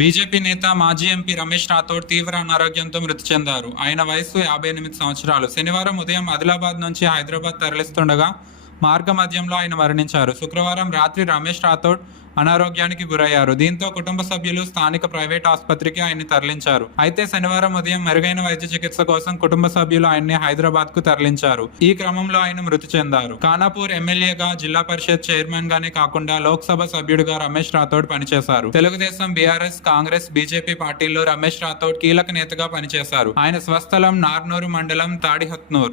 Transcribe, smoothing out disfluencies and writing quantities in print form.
BJP నేత మాజీ MP Ramesh Rathod తీవ్ర అనారోగ్యంతో మృతి చెందారు. ఆయన వయసు 58 సంవత్సరాలు. శనివారం ఉదయం ఆదిలాబాద్ నుంచి హైదరాబాద్ తరలిస్తుండగా మార్గమధ్యంలో ఆయన మరణించారు. శుక్రవారం రాత్రి రమేష్ రాథోడ్ అనారోగ్యానికి గురయ్యారు. దీంతో కుటుంబ సభ్యులు స్థానిక ప్రైవేట్ ఆసుపత్రికి ఆయన్ని తరలించారు. అయితే శనివారం ఉదయం మెరుగైన వైద్య చికిత్స కోసం కుటుంబ సభ్యులు ఆయన్ని హైదరాబాద్ కు తరలించారు. ఈ క్రమంలో ఆయన మృతి చెందారు. ఖానాపూర్ ఎమ్మెల్యేగా, జిల్లా పరిషత్ చైర్మన్ గానే కాకుండా లోక్సభ సభ్యుడిగా రమేష్ రాథోడ్ పనిచేశారు. తెలుగుదేశం, బీఆర్ఎస్, కాంగ్రెస్, బీజేపీ పార్టీల్లో రమేష్ రాథోడ్ కీలక నేతగా పనిచేశారు. ఆయన స్వస్థలం నార్నూరు మండలం తాడిహత్నూర్.